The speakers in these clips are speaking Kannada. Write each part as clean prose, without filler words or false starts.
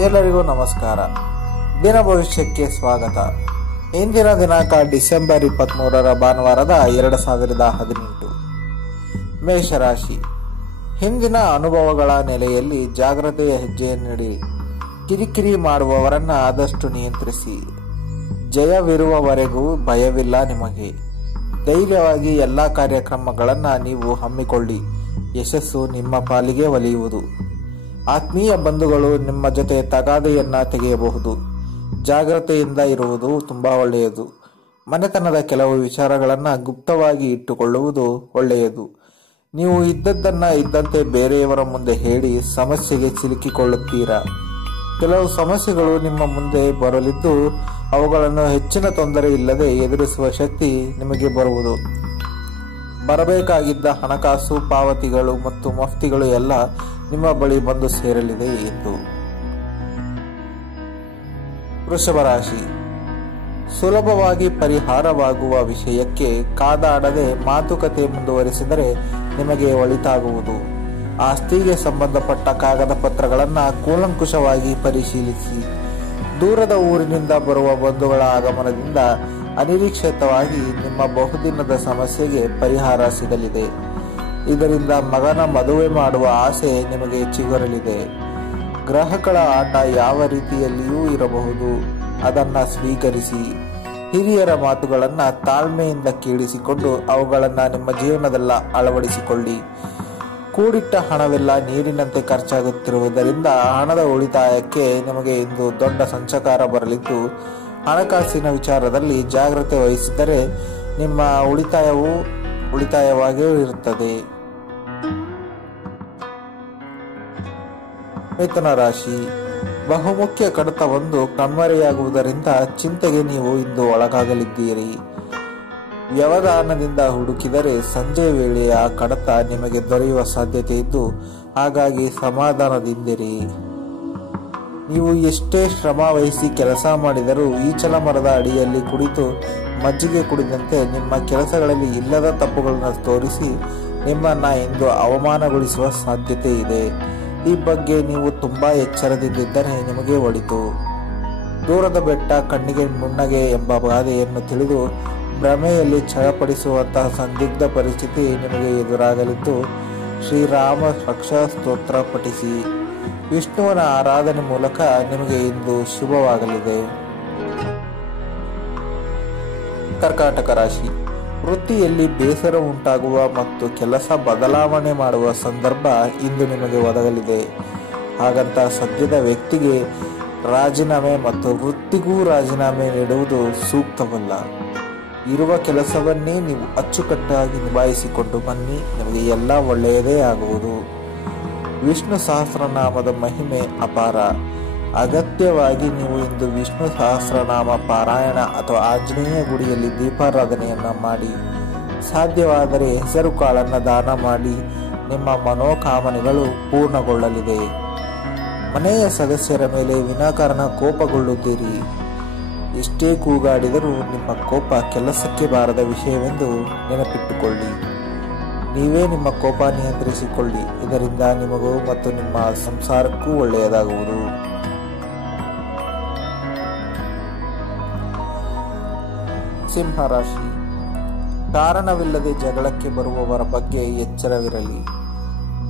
ಎಲ್ಲರಿಗೂ ನಮಸ್ಕಾರ. ದಿನ ಭವಿಷ್ಯಕ್ಕೆ ಸ್ವಾಗತ. ಇಂದಿನ ದಿನಾಂಕ ಡಿಸೆಂಬರ್ 23 ಭಾನುವಾರದ 2018. ಮೇಷರಾಶಿ. ಹಿಂದಿನ ಅನುಭವಗಳ ನೆಲೆಯಲ್ಲಿ ಜಾಗ್ರತೆಯ ಹೆಜ್ಜೆ ನೀಡಿ. ಕಿರಿಕಿರಿ ಮಾಡುವವರನ್ನ ಆದಷ್ಟು ನಿಯಂತ್ರಿಸಿ. ಜಯವಿರುವವರೆಗೂ ಭಯವಿಲ್ಲ ನಿಮಗೆ. ಧೈರ್ಯವಾಗಿ ಎಲ್ಲ ಕಾರ್ಯಕ್ರಮಗಳನ್ನು ನೀವು ಹಮ್ಮಿಕೊಳ್ಳಿ. ಯಶಸ್ಸು ನಿಮ್ಮ ಪಾಲಿಗೆ ಒಲಿಯುವುದು. ಆತ್ಮೀಯ ಬಂಧುಗಳು ನಿಮ್ಮ ಜೊತೆ ತಗಾದೆಯನ್ನ ತೆಗೆಯಬಹುದು. ಜಾಗ್ರತೆಯಿಂದ ಇರುವುದು ತುಂಬಾ ಒಳ್ಳೆಯದು. ಮನೆತನದ ಕೆಲವು ವಿಚಾರಗಳನ್ನು ಗುಪ್ತವಾಗಿ ಇಟ್ಟುಕೊಳ್ಳುವುದು ಒಳ್ಳೆಯದು. ನೀವು ಇದ್ದದ್ದನ್ನ ಇದ್ದಂತೆ ಬೇರೆಯವರ ಮುಂದೆ ಹೇಳಿ ಸಮಸ್ಯೆಗೆ ಸಿಲುಕಿಕೊಳ್ಳುತ್ತೀರಾ. ಕೆಲವು ಸಮಸ್ಯೆಗಳು ನಿಮ್ಮ ಮುಂದೆ ಬರಲಿದ್ದು ಅವುಗಳನ್ನು ಹೆಚ್ಚಿನ ತೊಂದರೆ ಇಲ್ಲದೆ ಎದುರಿಸುವ ಶಕ್ತಿ ನಿಮಗೆ ಬರುವುದು. ಬರಬೇಕಾಗಿದ್ದ ಹಣಕಾಸು ಪಾವತಿಗಳು ಮತ್ತು ಮಫ್ತಿಗಳು ಎಲ್ಲ ನಿಮ್ಮ ಬಳಿ ಬಂದು ಸೇರಲಿದೆ ಎಂದು. ವೃಷಭ ರಾಶಿ. ಸುಲಭವಾಗಿ ಪರಿಹಾರವಾಗುವ ವಿಷಯಕ್ಕೆ ಕಾದಾಡದೆ ಮಾತುಕತೆ ಮುಂದುವರಿಸಿದರೆ ನಿಮಗೆ ಒಳಿತಾಗುವುದು. ಆಸ್ತಿಗೆ ಸಂಬಂಧಪಟ್ಟ ಕಾಗದ ಪತ್ರಗಳನ್ನು ಕೂಲಂಕುಷವಾಗಿ ಪರಿಶೀಲಿಸಿ. ದೂರದ ಊರಿನಿಂದ ಬರುವ ಬಂಧುಗಳ ಆಗಮನದಿಂದ ಅನಿರೀಕ್ಷಿತವಾಗಿ ನಿಮ್ಮ ಬಹುದಿನದ ಸಮಸ್ಯೆಗೆ ಪರಿಹಾರ ಸಿಗಲಿದೆ. ಇದರಿಂದ ಮಗನ ಮದುವೆ ಮಾಡುವ ಆಸೆ ನಿಮಗೆ ಚಿಗುರಲಿದೆ. ಗ್ರಹಗಳ ಆಟ ಯಾವ ರೀತಿಯಲ್ಲಿಯೂ ಇರಬಹುದು, ಅದನ್ನು ಸ್ವೀಕರಿಸಿ. ಹಿರಿಯರ ಮಾತುಗಳನ್ನು ತಾಳ್ಮೆಯಿಂದ ಕೇಳಿಸಿಕೊಂಡು ಅವುಗಳನ್ನು ನಿಮ್ಮ ಜೀವನದಲ್ಲ ಅಳವಡಿಸಿಕೊಳ್ಳಿ. ಕೂಡಿಟ್ಟ ಹಣವೆಲ್ಲ ನೀರಿನಂತೆ ಖರ್ಚಾಗುತ್ತಿರುವುದರಿಂದ ಹಣದ ಉಳಿತಾಯಕ್ಕೆ ನಿಮಗೆ ಇಂದು ದೊಡ್ಡ ಸಂಚಕಾರ ಬರಲಿದ್ದು, ಹಣಕಾಸಿನ ವಿಚಾರದಲ್ಲಿ ಜಾಗ್ರತೆ ವಹಿಸಿದರೆ ನಿಮ್ಮ ಉಳಿತಾಯವು ಉಳಿತಾಯವಾಗಿಯೂ ಇರುತ್ತದೆ. ಮಿಥುನ ರಾಶಿ. ಬಹುಮುಖ್ಯ ಕಡತವೊಂದು ಕಣ್ಮರೆಯಾಗುವುದರಿಂದ ಚಿಂತೆಗೆ ನೀವು ಇಂದು ಒಳಗಾಗಲಿದ್ದೀರಿ. ವ್ಯವಧಾನದಿಂದ ಹುಡುಕಿದರೆ ಸಂಜೆ ವೇಳೆಯ ಕಡತ ನಿಮಗೆ ದೊರೆಯುವ ಸಾಧ್ಯತೆ ಇದ್ದು, ಹಾಗಾಗಿ ಸಮಾಧಾನದಿಂದಿರಿ. ನೀವು ಎಷ್ಟೇ ಶ್ರಮ ವಹಿಸಿ ಕೆಲಸ ಮಾಡಿದರೂ ಈಚಲ ಮರದ ಅಡಿಯಲ್ಲಿ ಕುಳಿತು ಮಜ್ಜಿಗೆ ಕುಡಿದಂತೆ ನಿಮ್ಮ ಕೆಲಸಗಳಲ್ಲಿ ಇಲ್ಲದ ತಪ್ಪುಗಳನ್ನು ತೋರಿಸಿ ನಿಮ್ಮನ್ನ ಇಂದು ಅವಮಾನಗೊಳಿಸುವ ಸಾಧ್ಯತೆ ಇದೆ. ಈ ಬಗ್ಗೆ ನೀವು ತುಂಬಾ ಎಚ್ಚರದಿಂದಿದ್ದರೆ ನಿಮಗೆ ಒಳಿತು. ದೂರದ ಬೆಟ್ಟ ಕಣ್ಣಿಗೆ ನುಣ್ಣಗೆ ಎಂಬ ಗಾದೆಯನ್ನು ತಿಳಿದು ಭ್ರಮೆಯಲ್ಲಿ ಚಳಪಡಿಸುವಂತಹ ಸಂದಿಗ್ಧ ಪರಿಸ್ಥಿತಿ ನಿಮಗೆ ಎದುರಾಗಲಿದ್ದು, ಶ್ರೀರಾಮ ರಕ್ಷಾ ಸ್ತೋತ್ರ ಪಠಿಸಿ. ವಿಷ್ಣುವನ ಆರಾಧನೆ ಮೂಲಕ ನಿಮಗೆ ಇಂದು ಶುಭವಾಗಲಿದೆ. ಕರ್ಕಾಟಕ ರಾಶಿ. ವೃತ್ತಿಯಲ್ಲಿ ಬೇಸರ ಉಂಟಾಗುವ ಮತ್ತು ಕೆಲಸ ಬದಲಾವಣೆ ಮಾಡುವ ಸಂದರ್ಭ ಇಂದು ನಿಮಗೆ ಒದಗಲಿದೆ. ಹಾಗಂತ ಸದ್ಯದ ವ್ಯಕ್ತಿಗೆ ರಾಜೀನಾಮೆ ಮತ್ತು ವೃತ್ತಿಗೂ ರಾಜೀನಾಮೆ ನೀಡುವುದು ಸೂಕ್ತವಲ್ಲ. ಇರುವ ಕೆಲಸವನ್ನೇ ನೀವು ಅಚ್ಚುಕಟ್ಟಾಗಿ ನಿಭಾಯಿಸಿಕೊಂಡು ಬನ್ನಿ. ನಿಮಗೆ ಎಲ್ಲ ಒಳ್ಳೆಯದೇ ಆಗುವುದು. ವಿಷ್ಣು ಸಹಸ್ರನಾಮದ ಮಹಿಮೆ ಅಪಾರ. ಅಗತ್ಯವಾಗಿ ನೀವು ಇಂದು ವಿಷ್ಣು ಸಹಸ್ರನಾಮ ಪಾರಾಯಣ ಅಥವಾ ಆಂಜನೇಯ ಗುಡಿಯಲ್ಲಿ ದೀಪಾರಾಧನೆಯನ್ನ ಮಾಡಿ. ಸಾಧ್ಯವಾದರೆ ಹೆಸರು ಕಾಳನ್ನು ದಾನ ಮಾಡಿ. ನಿಮ್ಮ ಮನೋಕಾಮನೆಗಳು ಪೂರ್ಣಗೊಳ್ಳಲಿದೆ. ಮನೆಯ ಸದಸ್ಯರ ಮೇಲೆ ವಿನಾಕಾರಣ ಕೋಪಗೊಳ್ಳುತ್ತೀರಿ. ಎಷ್ಟೇ ಕೂಗಾಡಿದರೂ ನಿಮ್ಮ ಕೋಪ ಕೆಲಸಕ್ಕೆ ಬಾರದ ವಿಷಯವೆಂದು ನೆನಪಿಟ್ಟುಕೊಳ್ಳಿ. ನೀವೇ ನಿಮ್ಮ ಕೋಪ ನಿಯಂತ್ರಿಸಿಕೊಳ್ಳಿ. ಇದರಿಂದ ನಿಮಗೂ ಮತ್ತು ನಿಮ್ಮ ಸಂಸಾರಕ್ಕೂ ಒಳ್ಳೆಯದಾಗುವುದು. ಸಿಂಹರಾಶಿ. ಕಾರಣವಿಲ್ಲದೆ ಜಗಳಕ್ಕೆ ಬರುವವರ ಬಗ್ಗೆ ಎಚ್ಚರವಿರಲಿ.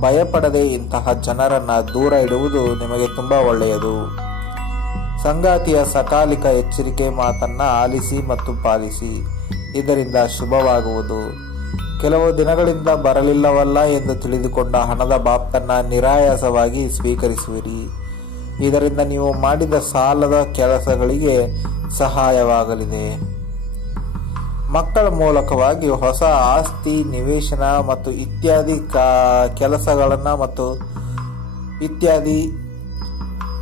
ಭಯಪಡದೆ ಇಂತಹ ಜನರನ್ನ ದೂರ ಇಡುವುದು ನಿಮಗೆ ತುಂಬಾ ಒಳ್ಳೆಯದು. ಸಂಗಾತಿಯ ಸಕಾಲಿಕ ಎಚ್ಚರಿಕೆ ಮಾತನ್ನ ಆಲಿಸಿ ಮತ್ತು ಪಾಲಿಸಿ. ಇದರಿಂದ ಶುಭವಾಗುವುದು. ಕೆಲವು ದಿನಗಳಿಂದ ಬರಲಿಲ್ಲವಲ್ಲ ಎಂದು ತಿಳಿದುಕೊಂಡ ಹಣದ ಬಾಬ್ತನ್ನ ನಿರಾಯಾಸವಾಗಿ ಸ್ವೀಕರಿಸುವಿರಿ. ಇದರಿಂದ ನೀವು ಮಾಡಿದ ಸಾಲದ ಕೆಲಸಗಳಿಗೆ ಸಹಾಯವಾಗಲಿದೆ. ಮಕ್ಕಳ ಮೂಲಕವಾಗಿ ಹೊಸ ಆಸ್ತಿ ನಿವೇಶನ ಮತ್ತು ಇತ್ಯಾದಿ ಕೆಲಸಗಳನ್ನು ಮತ್ತು ಇತ್ಯಾದಿ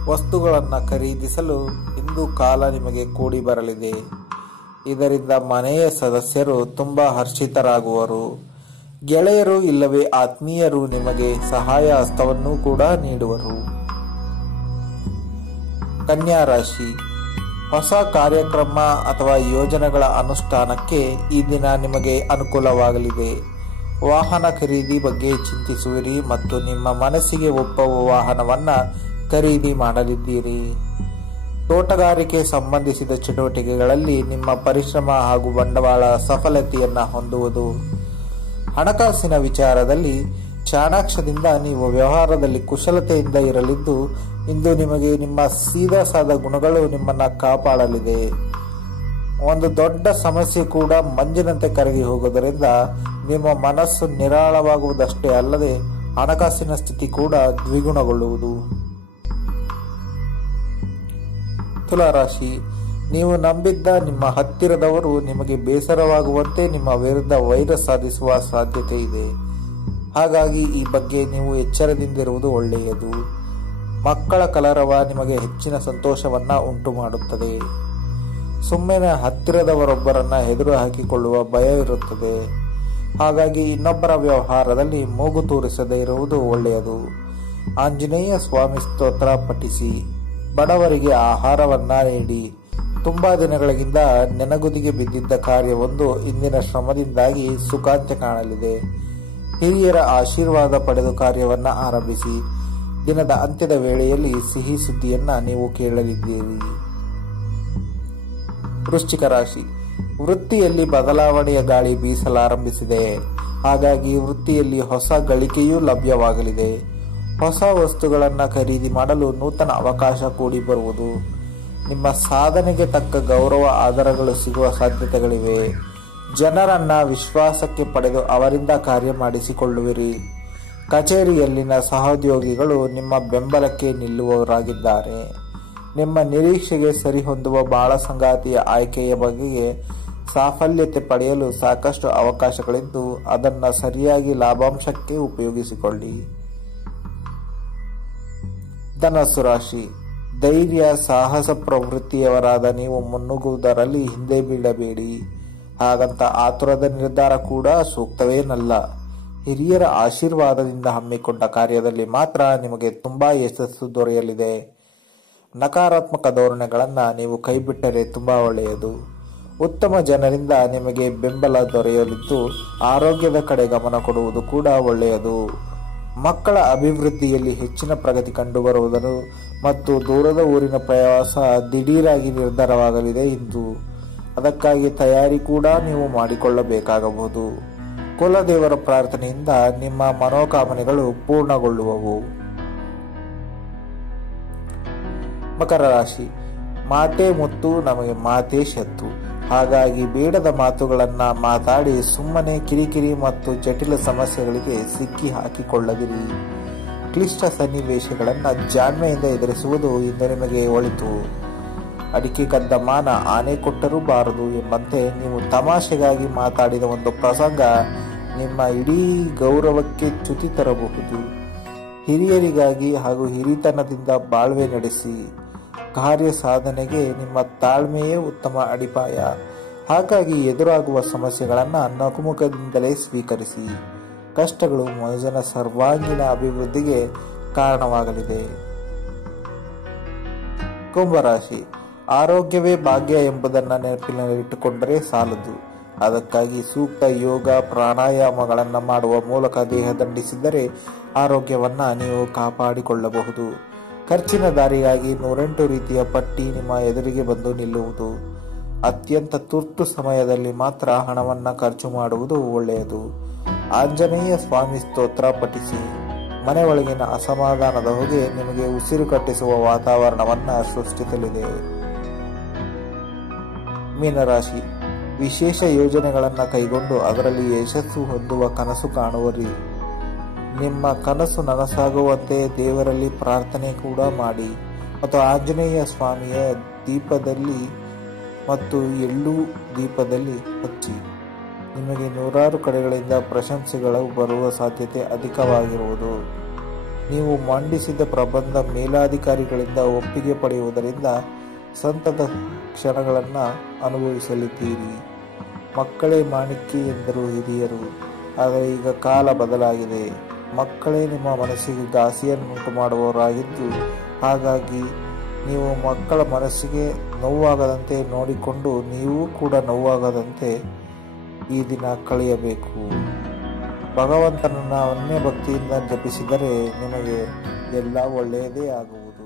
ವಸ್ತುಗಳನ್ನು ಖರೀದಿಸಲು ಇಂದು ಕಾಲ ನಿಮಗೆ ಕೂಡಿ ಬರಲಿದೆ. ಇದರಿಂದ ಮನೆಯ ಸದಸ್ಯರು ತುಂಬಾ ಹರ್ಷಿತರಾಗುವರು. ಗೆಳೆಯರು ಇಲ್ಲವೇ ಆತ್ಮೀಯರು ನಿಮಗೆ ಸಹಾಯ ಹಸ್ತವನ್ನು ಕೂಡ ನೀಡುವರು. ಕನ್ಯಾ ರಾಶಿ. ಹೊಸ ಕಾರ್ಯಕ್ರಮ ಅಥವಾ ಯೋಜನೆಗಳ ಅನುಷ್ಠಾನಕ್ಕೆ ಈ ದಿನ ನಿಮಗೆ ಅನುಕೂಲವಾಗಲಿದೆ. ವಾಹನ ಖರೀದಿ ಬಗ್ಗೆ ಚಿಂತಿಸುವಿರಿ ಮತ್ತು ನಿಮ್ಮ ಮನಸ್ಸಿಗೆ ಒಪ್ಪುವ ವಾಹನವನ್ನ ಖರೀದಿ ಮಾಡಲಿದ್ದೀರಿ. ತೋಟಗಾರಿಕೆ ಸಂಬಂಧಿಸಿದ ಚಟುವಟಿಕೆಗಳಲ್ಲಿ ನಿಮ್ಮ ಪರಿಶ್ರಮ ಹಾಗೂ ಬಂಡವಾಳ ಸಫಲತೆಯನ್ನ ಹೊಂದುವುದು. ಹಣಕಾಸಿನ ವಿಚಾರದಲ್ಲಿ ಚಾಣಾಕ್ಷದಿಂದ ನೀವು ವ್ಯವಹಾರದಲ್ಲಿ ಕುಶಲತೆಯಿಂದ ಇರಲಿದ್ದು, ಇಂದು ನಿಮಗೆ ನಿಮ್ಮ ಸೀದಾ ಸಾದ ಗುಣಗಳು ನಿಮ್ಮನ್ನ ಕಾಪಾಡಲಿದೆ. ಒಂದು ದೊಡ್ಡ ಸಮಸ್ಯೆ ಕೂಡ ಮಂಜಿನಂತೆ ಕರಗಿ ಹೋಗುವುದರಿಂದ ನಿಮ್ಮ ಮನಸ್ಸು ನಿರಾಳವಾಗುವುದಷ್ಟೇ ಅಲ್ಲದೆ ಹಣಕಾಸಿನ ಸ್ಥಿತಿ ಕೂಡ ದ್ವಿಗುಣಗೊಳ್ಳುವುದು. ತುಲಾರಾಶಿ, ನೀವು ನಂಬಿದ್ದ ನಿಮ್ಮ ಹತ್ತಿರದವರು ನಿಮಗೆ ಬೇಸರವಾಗುವಂತೆ ನಿಮ್ಮ ವಿರುದ್ಧ ವೈರ ಸಾಧಿಸುವ ಸಾಧ್ಯತೆ ಇದೆ. ಹಾಗಾಗಿ ಈ ಬಗ್ಗೆ ನೀವು ಎಚ್ಚರದಿಂದಿರುವುದು ಒಳ್ಳೆಯದು. ಮಕ್ಕಳ ಕಲರವ ನಿಮಗೆ ಹೆಚ್ಚಿನ ಸಂತೋಷವನ್ನ ಉಂಟು ಮಾಡುತ್ತದೆ. ಸುಮ್ಮನೆ ಹತ್ತಿರದವರೊಬ್ಬರನ್ನ ಎದುರು ಹಾಕಿಕೊಳ್ಳುವ ಭಯ ಇರುತ್ತದೆ. ಹಾಗಾಗಿ ಇನ್ನೊಬ್ಬರ ವ್ಯವಹಾರದಲ್ಲಿ ಮೂಗು ತೂರಿಸದೇ ಇರುವುದು ಒಳ್ಳೆಯದು. ಆಂಜನೇಯ ಸ್ವಾಮಿ ಸ್ತೋತ್ರ ಪಠಿಸಿ. ಬಡವರಿಗೆ ಆಹಾರವನ್ನ ನೀಡಿ. ತುಂಬಾ ದಿನಗಳಿಂದ ನೆನಗುದಿಗೆ ಬಿದ್ದಿದ್ದ ಕಾರ್ಯವೊಂದು ಇಂದಿನ ಶ್ರಮದಿಂದಾಗಿ ಸುಖಾಂತ್ಯ ಕಾಣಲಿದೆ. ಹಿರಿಯರ ಆಶೀರ್ವಾದ ಪಡೆದು ಕಾರ್ಯವನ್ನ ಆರಂಭಿಸಿ. ದಿನದ ಅಂತ್ಯದ ವೇಳೆಯಲ್ಲಿ ಸಿಹಿ ಸುದ್ದಿಯನ್ನ ನೀವು ಕೇಳಲಿದ್ದೀರಿ. ವೃಶ್ಚಿಕ ರಾಶಿ, ವೃತ್ತಿಯಲ್ಲಿ ಬದಲಾವಣೆಯ ಗಾಳಿ ಬೀಸಲಾರಂಭಿಸಿದೆ. ಹಾಗಾಗಿ ವೃತ್ತಿಯಲ್ಲಿ ಹೊಸ ಗಳಿಕೆಯೂ ಲಭ್ಯವಾಗಲಿದೆ. ಹೊಸ ವಸ್ತುಗಳನ್ನು ಖರೀದಿ ಮಾಡಲು ನೂತನ ಅವಕಾಶ ಕೂಡಿ ಬರುವುದು. ನಿಮ್ಮ ಸಾಧನೆಗೆ ತಕ್ಕ ಗೌರವ ಆಧಾರಗಳು ಸಿಗುವ ಸಾಧ್ಯತೆಗಳಿವೆ. ಜನರನ್ನ ವಿಶ್ವಾಸಕ್ಕೆ ಪಡೆದು ಅವರಿಂದ ಕಾರ್ಯ ಮಾಡಿಸಿಕೊಳ್ಳುವಿರಿ. ಕಚೇರಿಯಲ್ಲಿನ ಸಹೋದ್ಯೋಗಿಗಳು ನಿಮ್ಮ ಬೆಂಬಲಕ್ಕೆ ನಿಲ್ಲುವವರಾಗಿದ್ದಾರೆ. ನಿಮ್ಮ ನಿರೀಕ್ಷೆಗೆ ಸರಿಹೊಂದುವ ಬಾಳ ಸಂಗಾತಿಯ ಆಯ್ಕೆಯ ಬಗೆಗೆ ಸಾಫಲ್ಯತೆ ಪಡೆಯಲು ಸಾಕಷ್ಟು ಅವಕಾಶಗಳಿದ್ದು ಅದನ್ನು ಸರಿಯಾಗಿ ಲಾಭಾಂಶಕ್ಕೆ ಉಪಯೋಗಿಸಿಕೊಳ್ಳಿ. ಧನಸ್ಸು ರಾಶಿ, ಧೈರ್ಯ ಸಾಹಸ ಪ್ರವೃತ್ತಿಯವರಾದ ನೀವು ಮುನ್ನುಗ್ಗುವುದರಲ್ಲಿ ಹಿಂದೆ ಬೀಳಬೇಡಿ. ಹಾಗಂತ ಆತುರದ ನಿರ್ಧಾರ ಕೂಡ ಸೂಕ್ತವೇನಲ್ಲ. ಹಿರಿಯರ ಆಶೀರ್ವಾದದಿಂದ ಹಮ್ಮಿಕೊಂಡ ಕಾರ್ಯದಲ್ಲಿ ಮಾತ್ರ ನಿಮಗೆ ತುಂಬಾ ಯಶಸ್ಸು ದೊರೆಯಲಿದೆ. ನಕಾರಾತ್ಮಕ ಧೋರಣೆಗಳನ್ನು ನೀವು ಕೈಬಿಟ್ಟರೆ ತುಂಬಾ ಒಳ್ಳೆಯದು. ಉತ್ತಮ ಜನರಿಂದ ನಿಮಗೆ ಬೆಂಬಲ ದೊರೆಯಲಿದ್ದು ಆರೋಗ್ಯದ ಕಡೆ ಗಮನ ಕೊಡುವುದು ಕೂಡ ಒಳ್ಳೆಯದು. ಮಕ್ಕಳ ಅಭಿವೃದ್ಧಿಯಲ್ಲಿ ಹೆಚ್ಚಿನ ಪ್ರಗತಿ ಕಂಡುಬರುವುದನ್ನು ಮತ್ತು ದೂರದ ಊರಿನ ಪ್ರವಾಸ ದಿಢೀರಾಗಿ ನಿರ್ಧಾರವಾಗಲಿದೆ ಇಂದು. ಅದಕ್ಕಾಗಿ ತಯಾರಿ ಕೂಡ ನೀವು ಮಾಡಿಕೊಳ್ಳಬೇಕಾಗಬಹುದು. ಕುಲದೇವರ ಪ್ರಾರ್ಥನೆಯಿಂದ ನಿಮ್ಮ ಮನೋಕಾಮನೆಗಳು ಪೂರ್ಣಗೊಳ್ಳುವವು. ಮಕರ ರಾಶಿ, ಮಾತೇ ಮುತ್ತು ನಮಗೆ ಮಾತೇ ಶತ್ರು. ಹಾಗಾಗಿ ಬೇಡದ ಮಾತುಗಳನ್ನ ಮಾತಾಡಿ ಸುಮ್ಮನೆ ಕಿರಿಕಿರಿ ಮತ್ತು ಜಟಿಲ ಸಮಸ್ಯೆಗಳಿಗೆ ಸಿಕ್ಕಿ ಹಾಕಿಕೊಳ್ಳದಿರಿ. ಕ್ಲಿಷ್ಟ ಸನ್ನಿವೇಶಗಳನ್ನು ಜಾಣ್ಮೆಯಿಂದ ಎದುರಿಸುವುದು ಇಂದು ನಿಮಗೆ ಒಳಿತು. ಅಡಿಕೆ ಕದ್ದ ಮಾನ ಆನೆ ಕೊಟ್ಟರೂ ಬಾರದು ಎಂಬಂತೆ ನೀವು ತಮಾಷೆಗಾಗಿ ಮಾತಾಡಿದ ಒಂದು ಪ್ರಸಂಗ ನಿಮ್ಮ ಇಡೀ ಗೌರವಕ್ಕೆ ಚ್ಯುತಿ ತರಬಹುದು. ಹಿರಿಯರಿಗಾಗಿ ಹಾಗೂ ಹಿರಿತನದಿಂದ ಬಾಳ್ವೆ ನಡೆಸಿ. ಕಾರ್ಯ ಸಾಧನೆಗೆ ನಿಮ್ಮ ತಾಳ್ಮೆಯೇ ಉತ್ತಮ ಅಡಿಪಾಯ. ಹಾಗಾಗಿ ಎದುರಾಗುವ ಸಮಸ್ಯೆಗಳನ್ನು ನಗುಮುಖದಿಂದಲೇ ಸ್ವೀಕರಿಸಿ. ಕಷ್ಟಗಳು ಮನುಷ್ಯನ ಸರ್ವಾಂಗೀಣ ಅಭಿವೃದ್ಧಿಗೆ ಕಾರಣವಾಗಲಿದೆ. ಕುಂಭರಾಶಿ, ಆರೋಗ್ಯವೇ ಭಾಗ್ಯ ಎಂಬುದನ್ನು ನೆನಪಿನಲ್ಲಿಟ್ಟುಕೊಂಡರೆ ಸಾಲದು. ಅದಕ್ಕಾಗಿ ಸೂಕ್ತ ಯೋಗ ಪ್ರಾಣಾಯಾಮಗಳನ್ನು ಮಾಡುವ ಮೂಲಕ ದೇಹ ದಂಡಿಸಿದರೆ ಆರೋಗ್ಯವನ್ನ ನೀವು ಕಾಪಾಡಿಕೊಳ್ಳಬಹುದು. ಖರ್ಚಿನ ದಾರಿಗಾಗಿ 108 ರೀತಿಯ ಪಟ್ಟಿ ನಿಮ್ಮ ಎದುರಿಗೆ ಬಂದು ನಿಲ್ಲುವುದು. ಅತ್ಯಂತ ತುರ್ತು ಸಮಯದಲ್ಲಿ ಮಾತ್ರ ಹಣವನ್ನು ಖರ್ಚು ಮಾಡುವುದು ಒಳ್ಳೆಯದು. ಆಂಜನೇಯ ಸ್ವಾಮಿ ಸ್ತೋತ್ರ ಪಠಿಸಿ. ಮನೆ ಒಳಗಿನ ಅಸಮಾಧಾನದ ಹೊಗೆ ನಿಮಗೆ ಉಸಿರು ಕಟ್ಟಿಸುವ ವಾತಾವರಣವನ್ನ ಸೃಷ್ಟಿಸಲಿದೆ. ಮೀನರಾಶಿ, ವಿಶೇಷ ಯೋಜನೆಗಳನ್ನು ಕೈಗೊಂಡು ಅದರಲ್ಲಿ ಯಶಸ್ಸು ಹೊಂದುವ ಕನಸು ಕಾಣುವರಿ. ನಿಮ್ಮ ಕನಸು ನನಸಾಗುವಂತೆ ದೇವರಲ್ಲಿ ಪ್ರಾರ್ಥನೆ ಕೂಡ ಮಾಡಿ ಮತ್ತು ಆಂಜನೇಯ ಸ್ವಾಮಿಯ ದೀಪದಲ್ಲಿ ಮತ್ತು ಎಳ್ಳು ದೀಪದಲ್ಲಿ ಹಚ್ಚಿ. ನಿಮಗೆ 100 ಕಡೆಗಳಿಂದ ಪ್ರಶಂಸೆಗಳು ಬರುವ ಸಾಧ್ಯತೆ ಅಧಿಕವಾಗಿರುವುದು. ನೀವು ಮಂಡಿಸಿದ ಪ್ರಬಂಧ ಮೇಲಾಧಿಕಾರಿಗಳಿಂದ ಒಪ್ಪಿಗೆ ಪಡೆಯುವುದರಿಂದ ಸಂತದ ಕ್ಷಣಗಳನ್ನು ಅನುಭವಿಸಲಿದ್ದೀರಿ. ಮಕ್ಕಳೇ ಮಾಣಿಕ್ಯ ಎಂದರು ಹಿರಿಯರು. ಆದರೆ ಈಗ ಕಾಲ ಬದಲಾಗಿದೆ. ಮಕ್ಕಳೇ ನಿಮ್ಮ ಮನಸ್ಸಿಗೆ ಘಾಸಿಯನ್ನುಂಟು ಮಾಡುವವರಾಗಿದ್ದು, ಹಾಗಾಗಿ ನೀವು ಮಕ್ಕಳ ಮನಸ್ಸಿಗೆ ನೋವಾಗದಂತೆ ನೋಡಿಕೊಂಡು ನೀವು ಕೂಡ ನೋವಾಗದಂತೆ ಈ ದಿನ ಕಳೆಯಬೇಕು. ಭಗವಂತನನ್ನ ಅನ್ಯ ಭಕ್ತಿಯಿಂದ ಜಪಿಸಿದರೆ ನಿಮಗೆ ಎಲ್ಲ ಒಳ್ಳೆಯದೇ ಆಗುವುದು.